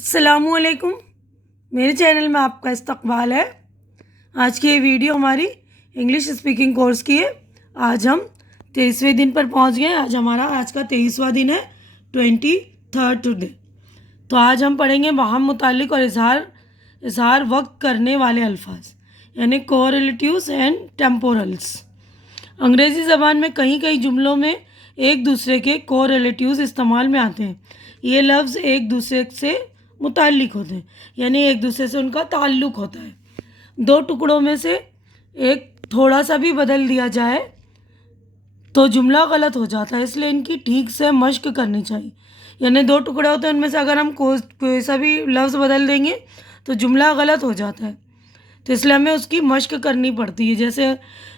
अस्सलामुअलैकुम। मेरे चैनल में आपका इस्तकबाल है। आज की ये वीडियो हमारी इंग्लिश स्पीकिंग कोर्स की है। आज हम 23वें दिन पर पहुंच गए। आज का 23वां दिन है, 23rd टुडे। तो आज हम पढ़ेंगे वहाँ मुतालिक और इजहार वक्त करने वाले अल्फाज, यानी कोरिलेटिव्स एंड टेम्पोरल्स। अंग्रेज़ी ज़बान में कहीं कहीं जुमलों में एक दूसरे के कोरिलेटिव्स इस्तेमाल में आते हैं। ये लफ्ज़ एक दूसरे से मुताल्लिक होते हैं, यानी एक दूसरे से उनका ताल्लुक़ होता है। दो टुकड़ों में से एक थोड़ा सा भी बदल दिया जाए तो जुमला गलत हो जाता है, इसलिए इनकी ठीक से मश्क करनी चाहिए। यानी दो टुकड़े होते हैं, उनमें से अगर हम कोई सा भी लफ्ज़ बदल देंगे तो जुमला गलत हो जाता है। तो इसलिए हमें उसकी मश्क करनी पड़ती है। जैसे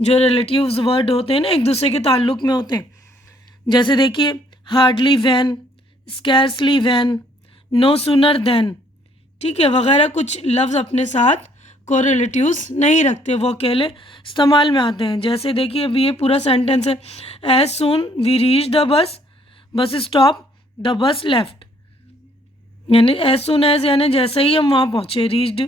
जो रिलेटिव्स वर्ड होते हैं ना, एक दूसरे के ताल्लुक़ में होते हैं। जैसे देखिए, hardly when, scarcely when, no sooner than, ठीक है, वगैरह कुछ लफ्ज़ अपने साथ कोरिलेटिव्स नहीं रखते, वो अकेले इस्तेमाल में आते हैं। जैसे देखिए, अभी ये पूरा सेंटेंस है, as soon we reach the bus stop the bus left. यानी एज सून एज, यानी जैसे ही हम वहाँ पहुँचे, रीच्ड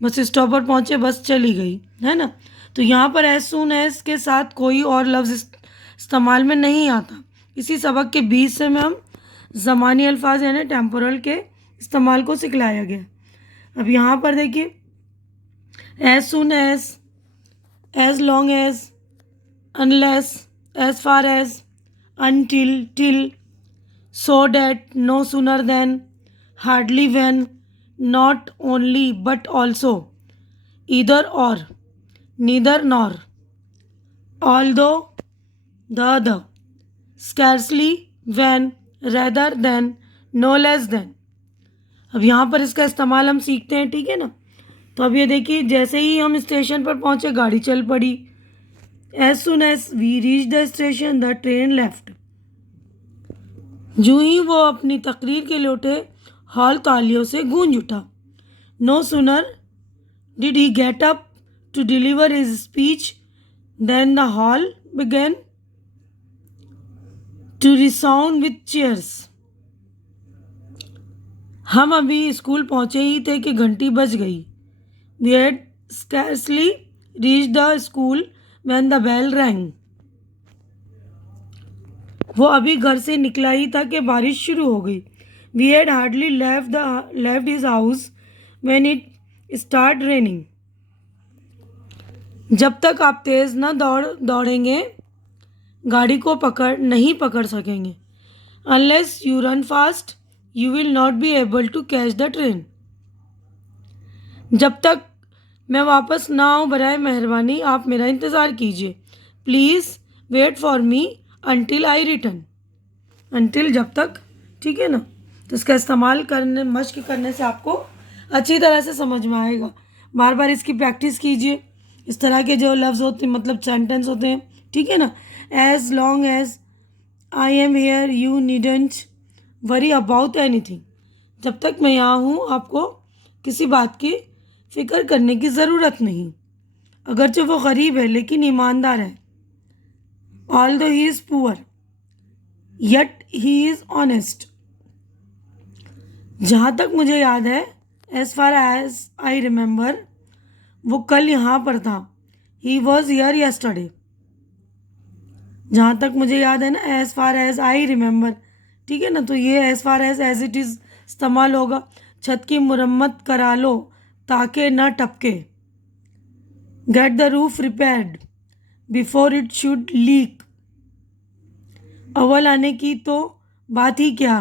बस स्टॉप पर पहुँचे, बस चली गई, है ना। तो यहाँ पर एज सून एज के साथ कोई और लफ्ज़ इस्तेमाल में नहीं आता। इसी सबक के बीच से में हम ज़मानी अल्फाज यानी टेम्पोरल के इस्तेमाल को सिखलाया गया। अब यहाँ पर देखिए, as soon as long as, unless, as far as, until, till, so that, no sooner than, hardly when, not only but also, either or, neither nor, although, the other, scarcely, when, rather than, no less than. अब यहाँ पर इसका इस्तेमाल हम सीखते हैं, ठीक है ना। तो अब ये देखिए, जैसे ही हम स्टेशन पर पहुँचे, गाड़ी चल पड़ी। As soon as we reach the station the train left. जो ही वो अपनी तकरीर के लिए उठे, हॉल तालियों से गूंज उठा। No sooner did he get up to deliver his speech than the hall began to resound with cheers. हम अभी स्कूल पहुंचे ही थे कि घंटी बज गई। We had scarcely reach the school when the bell rang. वो अभी घर से निकला ही था कि बारिश शुरू हो गई। We had hardly left his house when it start raining. जब तक आप तेज़ न दौड़ेंगे, गाड़ी को नहीं पकड़ सकेंगे। Unless you run fast you will not be able to catch the train. जब तक मैं वापस ना आऊँ, बराए मेहरबानी आप मेरा इंतज़ार कीजिए। Please wait for me until I return. Until, जब तक, ठीक है ना। तो इसका इस्तेमाल मश्क करने से आपको अच्छी तरह से समझ में आएगा। बार बार इसकी प्रैक्टिस कीजिए। इस तरह के जो लफ्ज़ होते हैं, मतलब सेंटेंस होते हैं, ठीक है ना। As long as I am here you needn't worry about anything. जब तक मैं यहाँ हूँ, आपको किसी बात की फ़िक्र करने की ज़रूरत नहीं। अगरचे वो गरीब है लेकिन ईमानदार है। Although he is poor yet he is honest. जहाँ तक मुझे याद है, as far as I remember, वो कल यहाँ पर था। He was here yesterday. जहाँ तक मुझे याद है ना, as far as I remember, ठीक है ना। तो ये as far as it is इस्तेमाल होगा। छत की मुरम्मत करा लो ताकि ना टपके। Get the roof repaired before it should leak. अव्वल आने की तो बात ही क्या,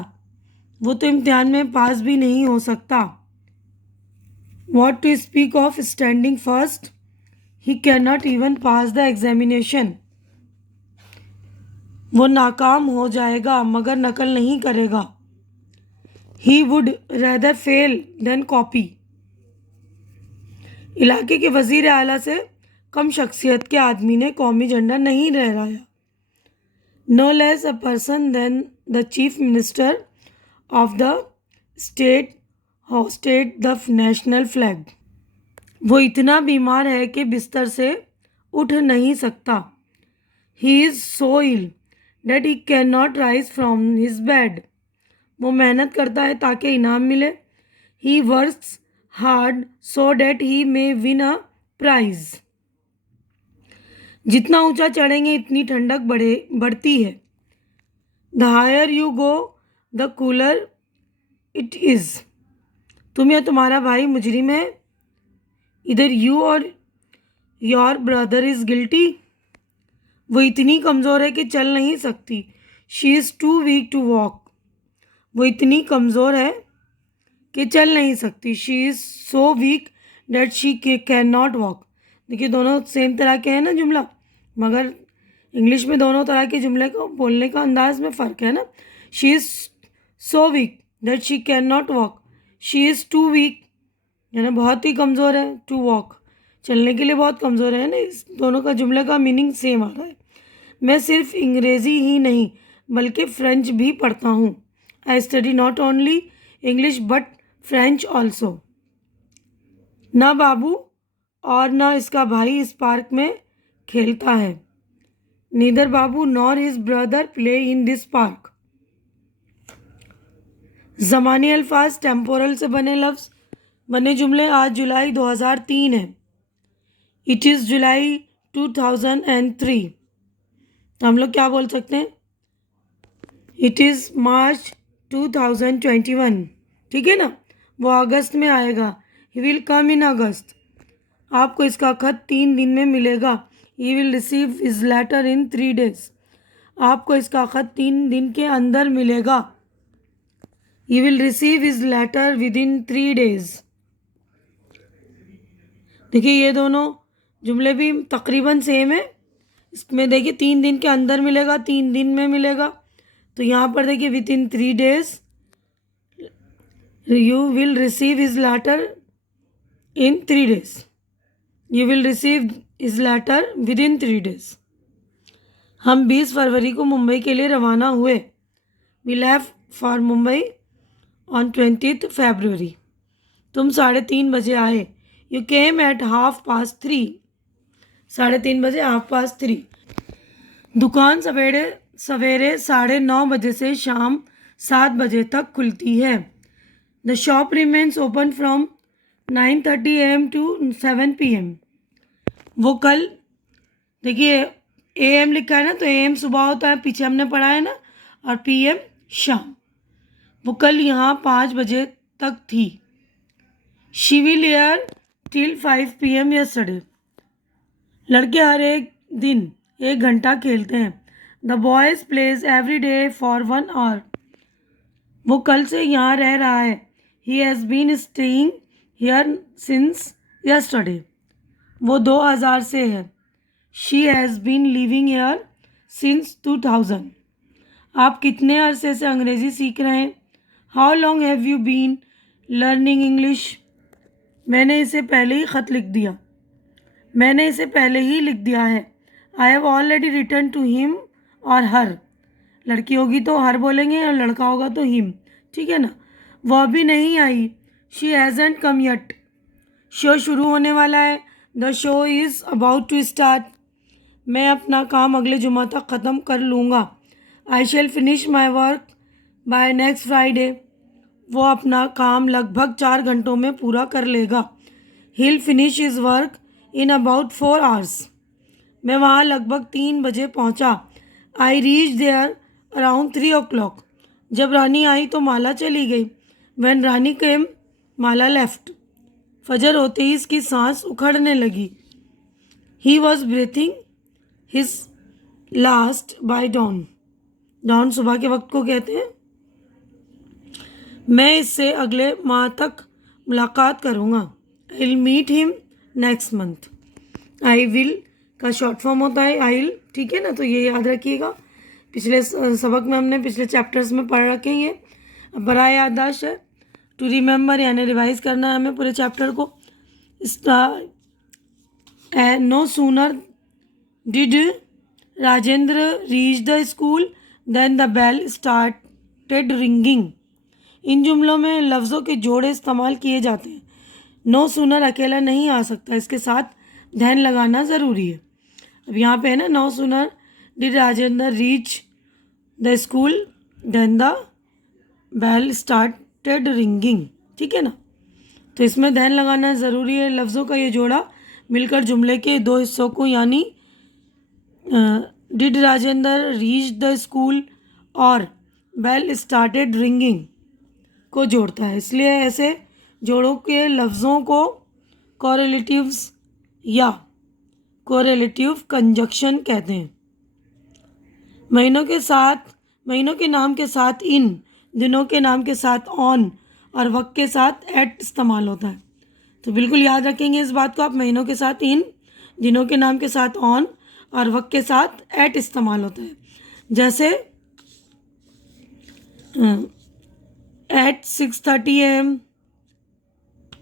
वो तो इम्तिहान में पास भी नहीं हो सकता। What to speak of standing first, he can not even pass the examination. वो नाकाम हो जाएगा मगर नकल नहीं करेगा। He would rather fail than copy. इलाके के वजीर आला से कम शख्सियत के आदमी ने कौमी झंडा नहीं लहराया। No less a person than the chief minister of the state hoisted the national flag. वो इतना बीमार है कि बिस्तर से उठ नहीं सकता। He is so ill that he can not rise from his bed. वो मेहनत करता है ताकि इनाम मिले, he works hard so that he may win a prize. जितना ऊंचा चढ़ेंगे इतनी ठंडक बढ़ती है। The higher you go the cooler it is. तुम या तुम्हारा भाई मुजरिम है। इधर यू और योर ब्रदर इज गिल्टी। वो इतनी कमज़ोर है कि चल नहीं सकती। She is too weak to walk. वो इतनी कमज़ोर है कि चल नहीं सकती। She is so weak that she can not walk. देखिए दोनों सेम तरह के हैं ना जुमला, मगर इंग्लिश में दोनों तरह के जुमले को बोलने का अंदाज में फ़र्क है ना। She is so weak that she can not walk. She is too weak यानी बहुत ही कमज़ोर है, टू वॉक चलने के लिए बहुत कमज़ोर है ना। इस दोनों का जुमले का मीनिंग सेम आ रहा है। मैं सिर्फ अंग्रेज़ी ही नहीं बल्कि फ़्रेंच भी पढ़ता हूँ। I study not only English but French also. ना बाबू और ना इसका भाई इस पार्क में खेलता है। Neither Babu nor his brother play in this park. ज़मानी अल्फाज टेम्पोरल से बने जुमले। आज जुलाई 2003 है। It is July 2003। तो हम लोग क्या बोल सकते हैं? It is March 2021। ठीक है ना। वो अगस्त में आएगा। He will come in August. आपको इसका खत 3 दिन में मिलेगा। He will receive his letter in 3 days। आपको इसका खत 3 दिन के अंदर मिलेगा। He will receive his letter within 3 days। देखिए ये दोनों जुमले भी तकरीबन सेम है। इसमें देखिए 3 दिन के अंदर मिलेगा, 3 दिन में मिलेगा। तो यहाँ पर देखिए within 3 days you will receive his letter in 3 days। You will receive his letter within 3 days। हम 20 फरवरी को मुंबई के लिए रवाना हुए। We left for Mumbai on 20th February। तुम 3:30 बजे आए। You came at 3:30। 3:30 बजे 3:30। दुकान सवेरे 9:30 बजे से शाम 7 बजे तक खुलती है। The shop remains open from 9:30 AM to 7 PM। वो कल देखिए AM लिखा है ना, तो AM सुबह होता है, पीछे हमने पढ़ा है ना, और PM शाम। वो कल यहाँ 5 बजे तक थी। She will hear till 5 PM yesterday। लड़के हर एक दिन 1 घंटा खेलते हैं। The boys plays every day for 1 hour। वो कल से यहाँ रह रहा है। He has been staying here since yesterday. वो 2000 से है। She has been living here since 2000। आप कितने अरसे से अंग्रेज़ी सीख रहे हैं? How long have you been learning English. मैंने इसे पहले ही ख़त लिख दिया। मैंने इसे पहले ही लिख दिया है। I have already written to him और हर। लड़की होगी तो हर बोलेंगे और लड़का होगा तो हिम। ठीक है ना। वो अभी नहीं आई। She hasn't come yet. Show शुरू होने वाला है। The show is about to start. मैं अपना काम अगले जुमा तक ख़त्म कर लूँगा। I shall finish my work by next Friday. वो अपना काम लगभग 4 घंटों में पूरा कर लेगा। He'll finish his work in about 4 hours। मैं वहाँ लगभग 3 बजे पहुँचा। I reached there around 3 o'clock। जब रानी आई तो माला चली गई। When Rani came, Mala left। फजर होते ही इसकी सांस उखड़ने लगी। He was breathing his last by dawn। dawn सुबह के वक्त को कहते हैं। मैं इससे अगले माह तक मुलाकात करूँगा। I will meet him next month. I will का शॉर्ट फॉर्म होता है आई विल। ठीक है ना। तो ये याद रखिएगा। पिछले सबक में हमने पिछले चैप्टर्स में पढ़ रखे हैं ये। अब बड़ा याददाश्त है। टू रिमेंबर यानी रिवाइज करना है हमें पूरे चैप्टर को। No sooner did Rajendra reach the school than the bell started ringing. इन जुमलों में लफ्ज़ों के जोड़े इस्तेमाल किए जाते हैं। नो सूनर अकेला नहीं आ सकता, इसके साथ धैन लगाना ज़रूरी है। अब यहाँ पे है ना, no sooner did Rajendra reach the school than the bell started ringing. ठीक है ना। तो इसमें ध्यान लगाना ज़रूरी है। लफ्ज़ों का ये जोड़ा मिलकर जुमले के दो हिस्सों को यानी did Rajendra reach the school और बेल स्टार्टेड रिंगिंग को जोड़ता है। इसलिए ऐसे जोड़ों के लफ्ज़ों को कोरिलेटिव्स या कोरिलेटिव कंजक्शन कहते हैं। महीनों के नाम के साथ इन, दिनों के नाम के साथ ऑन और वक्त के साथ एट इस्तेमाल होता है। तो बिल्कुल याद रखेंगे इस बात को आप। महीनों के साथ इन, दिनों के नाम के साथ ऑन और वक्त के साथ एट इस्तेमाल होता है। जैसे at 6:30 AM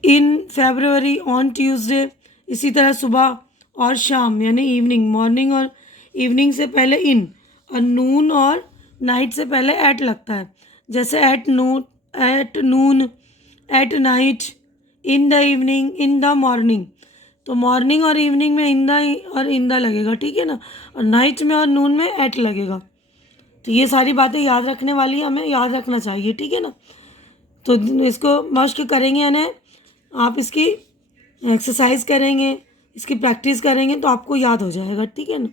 in February, on Tuesday. इसी तरह सुबह और शाम यानी इवनिंग, मॉर्निंग और इवनिंग से पहले इन और नून और नाइट से पहले एट लगता है। जैसे at noon, at night, in the evening, in the morning. तो मॉर्निंग और इवनिंग में इन द लगेगा, ठीक है ना, और नाइट में और नून में एट लगेगा। तो ये सारी बातें याद रखने वाली हमें याद रखना चाहिए, ठीक है ना। तो इसको मश्क करेंगे यानी आप इसकी एक्सरसाइज करेंगे, इसकी प्रैक्टिस करेंगे तो आपको याद हो जाएगा, ठीक है ना।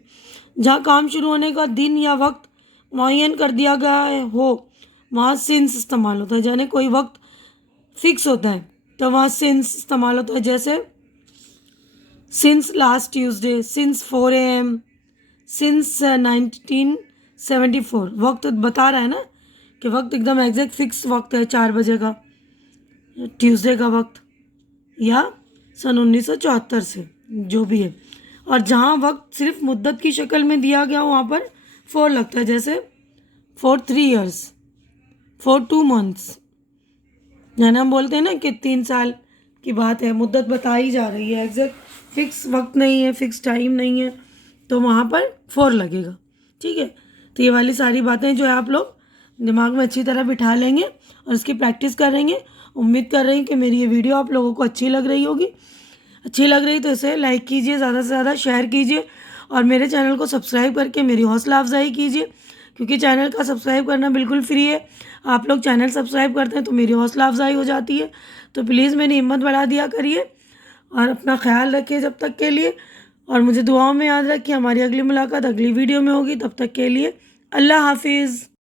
जहाँ काम शुरू होने का दिन या वक्त मुअय्यन कर दिया गया हो वहाँ सिंस इस्तेमाल होता है। यानी कोई वक्त फिक्स होता है तो वहाँ सिंस इस्तेमाल होता है। जैसे since last Tuesday, since 4 AM, since 1974। वक्त बता रहा है ना कि वक्त एकदम एग्जैक्ट फिक्स वक्त है, 4 बजे का ट्यूसडे का वक्त, या सन 1974 से जो भी है। और जहाँ वक्त सिर्फ मुद्दत की शक्ल में दिया गया वहाँ पर फॉर लगता है। जैसे फॉर 3 years, फॉर 2 months। यानी हम बोलते हैं ना कि 3 साल की बात है, मुद्दत बताई जा रही है, एग्जैक्ट फिक्स वक्त नहीं है, फिक्स टाइम नहीं है, तो वहाँ पर फॉर लगेगा, ठीक है। तो ये वाली सारी बातें जो है आप लोग दिमाग में अच्छी तरह बिठा लेंगे और इसकी प्रैक्टिस करेंगे। उम्मीद कर रही हूँ कि मेरी ये वीडियो आप लोगों को अच्छी लग रही होगी। अच्छी लग रही तो इसे लाइक कीजिए, ज़्यादा से ज़्यादा शेयर कीजिए और मेरे चैनल को सब्सक्राइब करके मेरी हौसला अफजाई कीजिए, क्योंकि चैनल का सब्सक्राइब करना बिल्कुल फ्री है। आप लोग चैनल सब्सक्राइब करते हैं तो मेरी हौसला अफजाई हो जाती है। तो प्लीज़ मेरी हिम्मत बढ़ा दिया करिए और अपना ख्याल रखिए जब तक के लिए, और मुझे दुआओं में याद रखिए। हमारी अगली मुलाकात अगली वीडियो में होगी, तब तक के लिए अल्लाह हाफिज़।